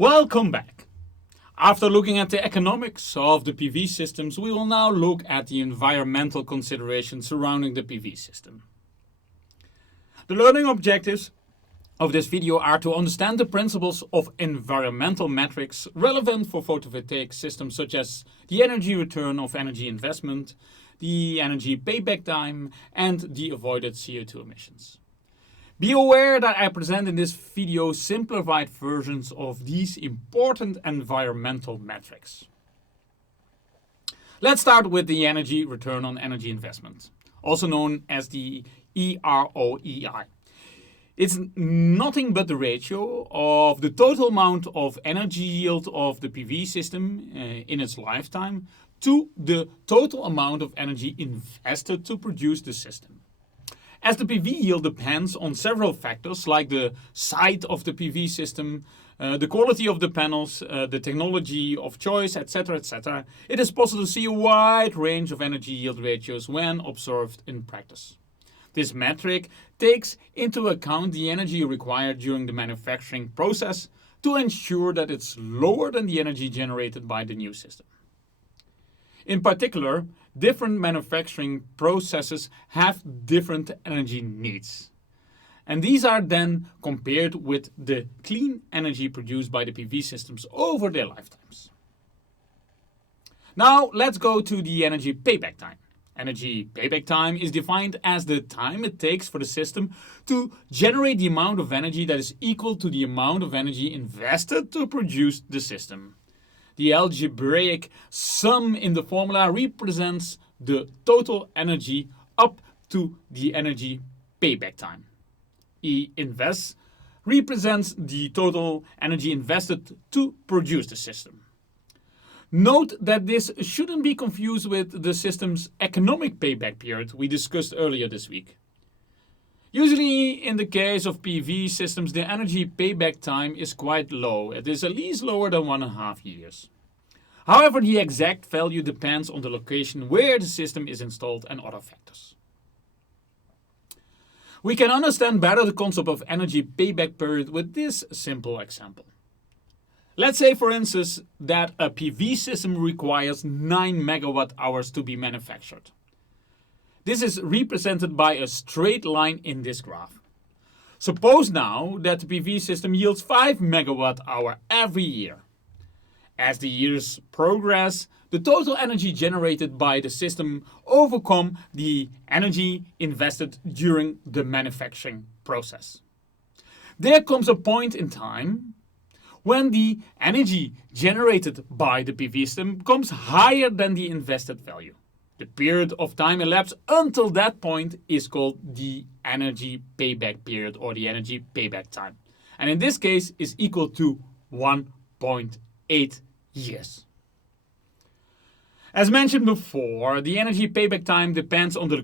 Welcome back. After looking at the economics of the PV systems, we will now look at the environmental considerations surrounding the PV system. The learning objectives of this video are to understand the principles of environmental metrics relevant for photovoltaic systems such as the energy return of energy investment, the energy payback time, and the avoided CO2 emissions. Be aware that I present in this video simplified versions of these important environmental metrics. Let's start with the energy return on energy investment, also known as the EROEI. It's nothing but the ratio of the total amount of energy yield of the PV system in its lifetime to the total amount of energy invested to produce the system. As the PV yield depends on several factors like the site of the PV system, the quality of the panels, the technology of choice, etc., it is possible to see a wide range of energy yield ratios when observed in practice. This metric takes into account the energy required during the manufacturing process to ensure that it's lower than the energy generated by the new system. In particular, different manufacturing processes have different energy needs. And these are then compared with the clean energy produced by the PV systems over their lifetimes. Now let's go to the energy payback time. Energy payback time is defined as the time it takes for the system to generate the amount of energy that is equal to the amount of energy invested to produce the system. The algebraic sum in the formula represents the total energy up to the energy payback time. E invest represents the total energy invested to produce the system. Note that this shouldn't be confused with the system's economic payback period we discussed earlier this week. Usually in the case of PV systems, the energy payback time is quite low. It is at least lower than 1.5 years. However, the exact value depends on the location where the system is installed and other factors. We can understand better the concept of energy payback period with this simple example. Let's say, for instance, that a PV system requires 9 megawatt hours to be manufactured. This is represented by a straight line in this graph. Suppose now that the PV system yields 5 megawatt hour every year. As the years progress, the total energy generated by the system overcome the energy invested during the manufacturing process. There comes a point in time when the energy generated by the PV system becomes higher than the invested value. The period of time elapsed until that point is called the energy payback period or the energy payback time. And in this case is equal to 1.8 years. As mentioned before, the energy payback time depends on the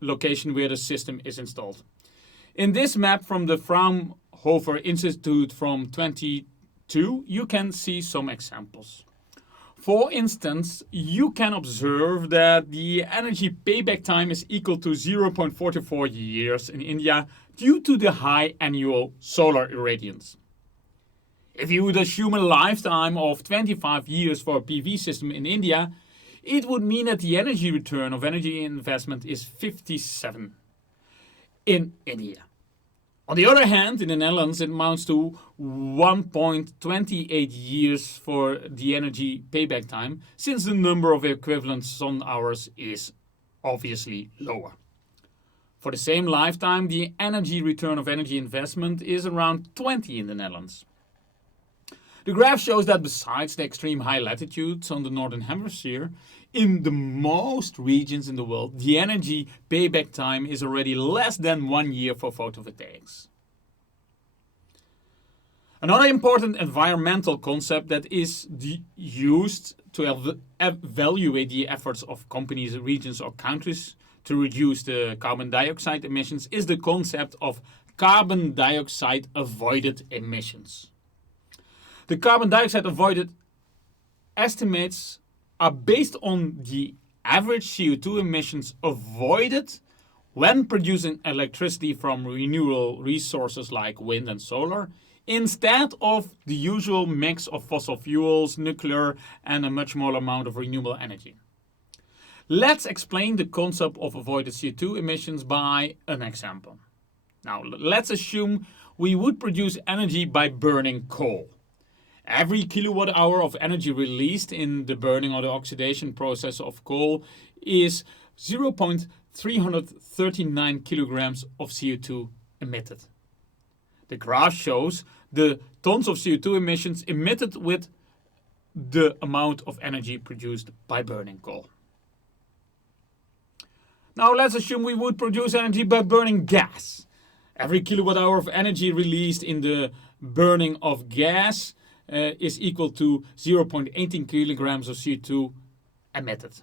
location where the system is installed. In this map from the Fraunhofer Institute from 2022, you can see some examples. For instance, you can observe that the energy payback time is equal to 0.44 years in India due to the high annual solar irradiance. If you would assume a lifetime of 25 years for a PV system in India, it would mean that the energy return of energy investment is 57 in India. On the other hand, in the Netherlands, it amounts to 1.28 years for the energy payback time, since the number of equivalent sun hours is obviously lower. For the same lifetime, the energy return of energy investment is around 20 in the Netherlands. The graph shows that besides the extreme high latitudes on the northern hemisphere, in the most regions in the world, the energy payback time is already less than 1 year for photovoltaics. Another important environmental concept that is used to evaluate the efforts of companies, regions or countries to reduce the carbon dioxide emissions is the concept of carbon dioxide avoided emissions. The carbon dioxide avoided estimates are based on the average CO2 emissions avoided when producing electricity from renewable resources like wind and solar, instead of the usual mix of fossil fuels, nuclear, and a much smaller amount of renewable energy. Let's explain the concept of avoided CO2 emissions by an example. Now, let's assume we would produce energy by burning coal. Every kilowatt hour of energy released in the burning or the oxidation process of coal is 0.339 kilograms of CO2 emitted. The graph shows the tons of CO2 emissions emitted with the amount of energy produced by burning coal. Now let's assume we would produce energy by burning gas. Every kilowatt hour of energy released in the burning of gas is equal to 0.18 kilograms of CO2 emitted.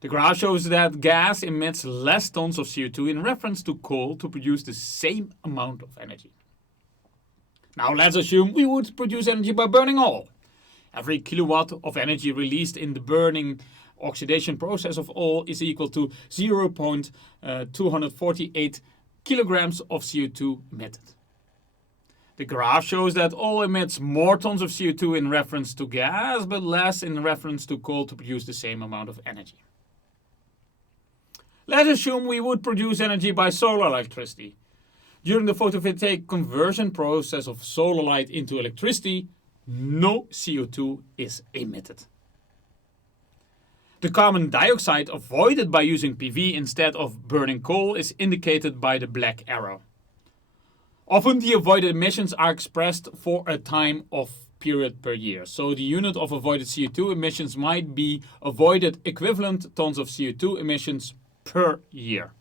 The graph shows that gas emits less tons of CO2 in reference to coal to produce the same amount of energy. Now let's assume we would produce energy by burning oil. Every kilowatt of energy released in the burning oxidation process of oil is equal to 0.248 kilograms of CO2 emitted. The graph shows that oil emits more tons of CO2 in reference to gas, but less in reference to coal to produce the same amount of energy. Let's assume we would produce energy by solar electricity. During the photovoltaic conversion process of solar light into electricity, no CO2 is emitted. The carbon dioxide avoided by using PV instead of burning coal is indicated by the black arrow. Often the avoided emissions are expressed for a time of period per year. So the unit of avoided CO2 emissions might be avoided equivalent tons of CO2 emissions per year.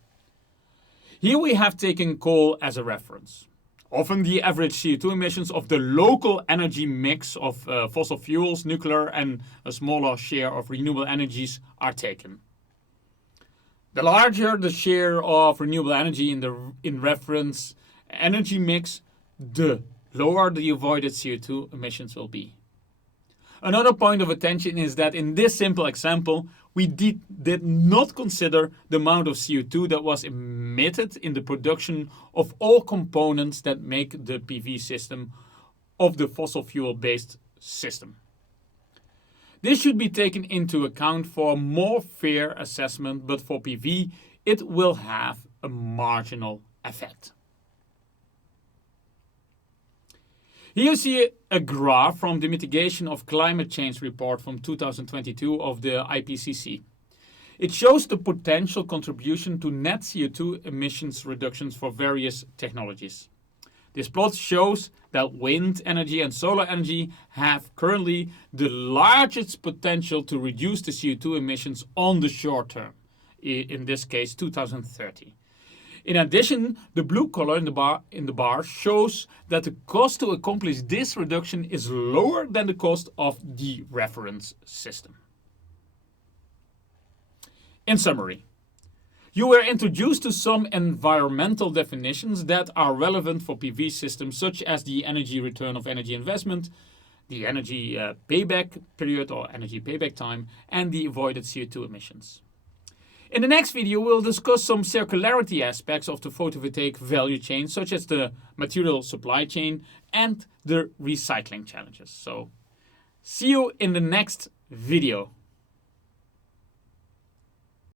Here we have taken coal as a reference. Often the average CO2 emissions of the local energy mix of fossil fuels, nuclear, and a smaller share of renewable energies are taken. The larger the share of renewable energy in reference energy mix, the lower the avoided CO2 emissions will be. Another point of attention is that in this simple example, we did not consider the amount of CO2 that was emitted in the production of all components that make the PV system of the fossil fuel-based system. This should be taken into account for a more fair assessment, but for PV, it will have a marginal effect. Here you see a graph from the Mitigation of Climate Change report from 2022 of the IPCC. It shows the potential contribution to net CO2 emissions reductions for various technologies. This plot shows that wind energy and solar energy have currently the largest potential to reduce the CO2 emissions on the short term, in this case 2030. In addition, the blue color in the bar shows that the cost to accomplish this reduction is lower than the cost of the reference system. In summary, you were introduced to some environmental definitions that are relevant for PV systems, such as the energy return of energy investment, the energy payback period or energy payback time, and the avoided CO2 emissions. In the next video, we'll discuss some circularity aspects of the photovoltaic value chain, such as the material supply chain and the recycling challenges. So, see you in the next video.